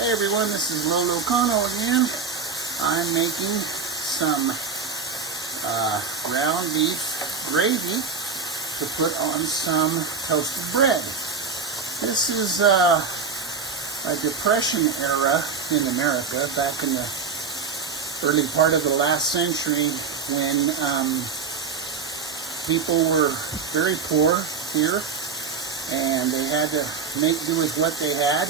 Hey everyone, this is Lolo Kano again. I'm making some ground beef gravy to put on some toasted bread. This is a Depression era in America, back in the early part of the last century, when people were very poor here and they had to make do with what they had.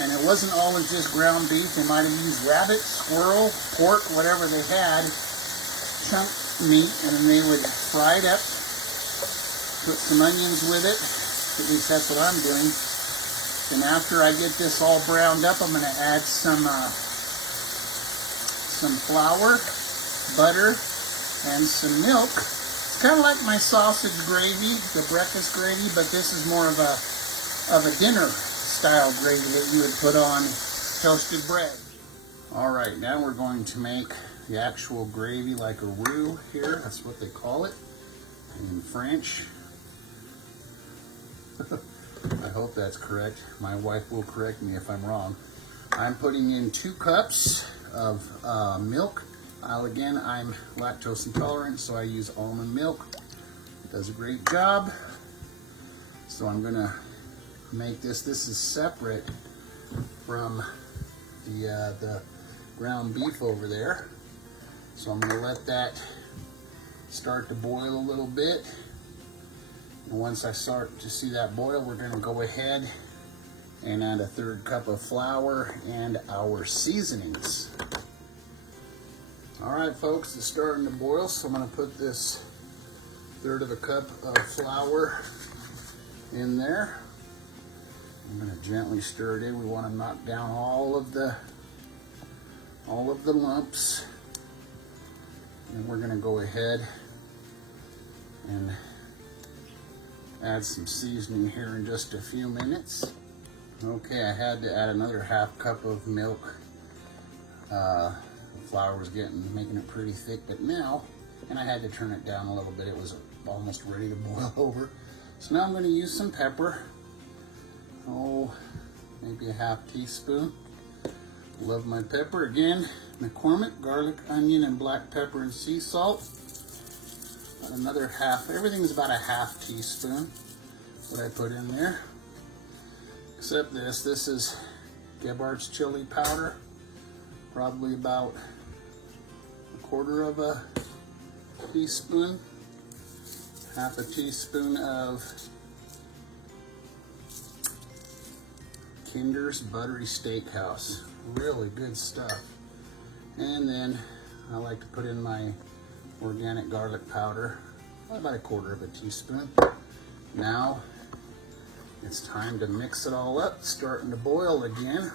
And it wasn't always just ground beef. They might have used rabbit, squirrel, pork, whatever they had, chunk meat, and then they would fry it up, put some onions with it. At least that's what I'm doing. And after I get this all browned up, I'm going to add some flour, butter, and some milk. It's kind of like my sausage gravy, the breakfast gravy, but this is more of a dinner style gravy that you would put on toasted bread. All right, now we're going to make the actual gravy, like a roux here. That's what they call it in French. I hope that's correct. My wife will correct me if I'm wrong. I'm putting in 2 cups of milk. Again, I'm lactose intolerant, so I use almond milk. It does a great job. So I'm gonna make this. This is separate from the ground beef over there. So I'm gonna let that start to boil a little bit. And once I start to see that boil, we're gonna go ahead and add a 1/3 cup of flour and our seasonings. All right, folks, it's starting to boil, so I'm gonna put this 1/3 cup of flour in there. I'm going to gently stir it in. We want to knock down all of the lumps. And we're going to go ahead and add some seasoning here in just a few minutes. Okay, I had to add another 1/2 cup of milk. The flour was making it pretty thick, but now, and I had to turn it down a little bit. It was almost ready to boil over. So now I'm going to use some pepper. Oh, maybe a 1/2 teaspoon. Love my pepper. Again, McCormick, garlic, onion, and black pepper and sea salt. Another 1/2. Everything's about a 1/2 teaspoon. What I put in there. Except this. This is Gebhardt's chili powder. Probably about 1/4 of a teaspoon. 1/2 teaspoon of Kinder's Buttery Steakhouse. Really good stuff. And then I like to put in my organic garlic powder, about 1/4 of a teaspoon. Now it's time to mix it all up. It's starting to boil again.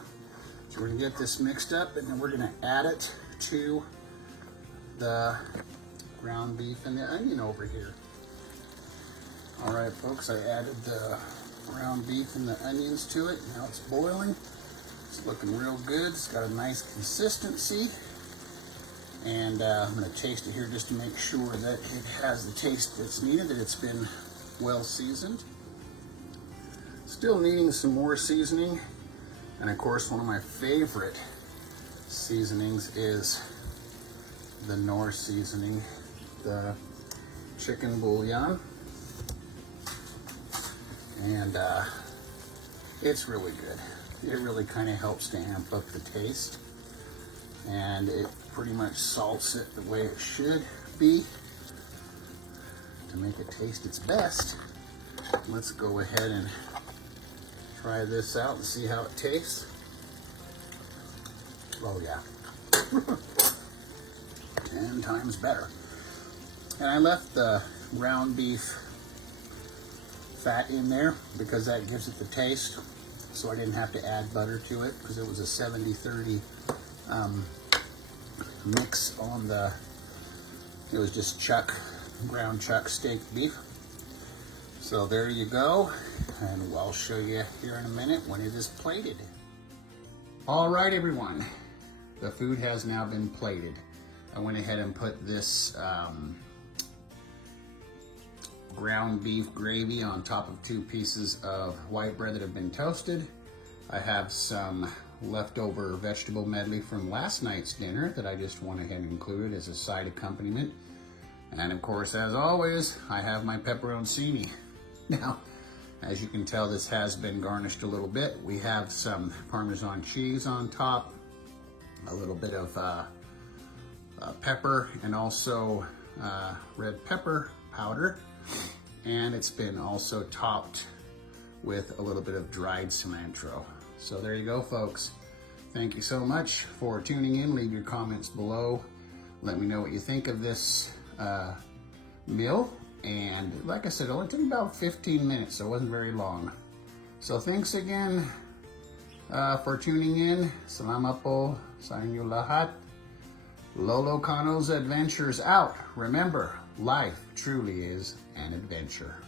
So we're gonna get this mixed up, and then we're gonna add it to the ground beef and the onion over here. All right, folks, I added the ground beef and the onions to it. Now it's boiling. It's looking real good. It's got a nice consistency. And I'm going to taste it here just to make sure that it has the taste that's needed, that it's been well seasoned. Still needing some more seasoning. And of course, one of my favorite seasonings is the Knorr seasoning, the chicken bouillon. And it's really good. It really kind of helps to amp up the taste, and it pretty much salts it the way it should be to make it taste its best. Let's go ahead and try this out and see how it tastes. Oh yeah. 10 times better. And I left the ground beef fat in there because that gives it the taste, so I didn't have to add butter to it, because it was a 70-30 mix on it was just ground chuck steak beef. So there you go, and I'll show you here in a minute when it is plated. All right, everyone, the food has now been plated. I went ahead and put this ground beef gravy on top of 2 pieces of white bread that have been toasted. I have some leftover vegetable medley from last night's dinner that I just went ahead and included as a side accompaniment. And of course, as always, I have my pepperoncini. Now, as you can tell, this has been garnished a little bit. We have some Parmesan cheese on top, a little bit of pepper, and also red pepper powder. And it's been also topped with a little bit of dried cilantro. So there you go, folks. Thank you so much for tuning in. Leave your comments below. Let me know what you think of this meal. And like I said, it only took about 15 minutes, so it wasn't very long. So thanks again for tuning in. Salamat po sa inyo lahat. Lolo Cano's Adventures out. Remember, life truly is an adventure.